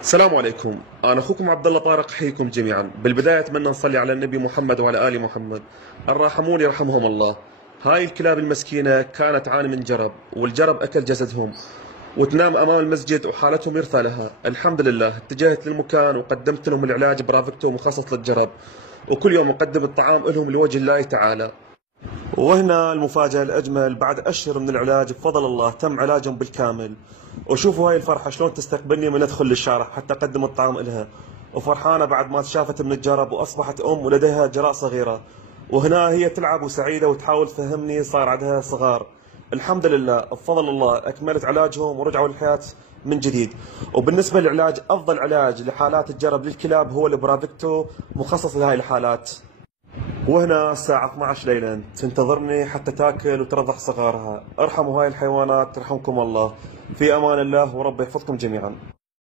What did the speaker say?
السلام عليكم، أنا أخوكم عبد الله طارق، أحييكم جميعا. بالبداية أتمنى نصلي على النبي محمد وعلى آل محمد. الراحمون يرحمهم الله. هاي الكلاب المسكينة كانت تعاني من جرب، والجرب أكل جسدهم وتنام أمام المسجد وحالتهم يرثى لها. الحمد لله اتجهت للمكان وقدمت لهم العلاج برافكتو مخصص للجرب، وكل يوم أقدم الطعام لهم لوجه الله تعالى. وهنا المفاجأة الأجمل، بعد أشهر من العلاج بفضل الله تم علاجهم بالكامل. وشوفوا هاي الفرحة شلون تستقبلني من أدخل للشارع حتى أقدم الطعام إلها، وفرحانة بعد ما تشافت من الجرب وأصبحت أم ولديها جراء صغيرة. وهنا هي تلعب وسعيدة وتحاول تفهمني صار عندها صغار. الحمد لله بفضل الله أكملت علاجهم ورجعوا للحياة من جديد. وبالنسبة للعلاج، أفضل علاج لحالات الجرب للكلاب هو البرافيكتو مخصص لهاي الحالات. وهنا الساعة 12 ليلا تنتظرني حتى تاكل وترضع صغارها. ارحموا هاي الحيوانات ترحمكم الله. في امان الله ورب يحفظكم جميعا.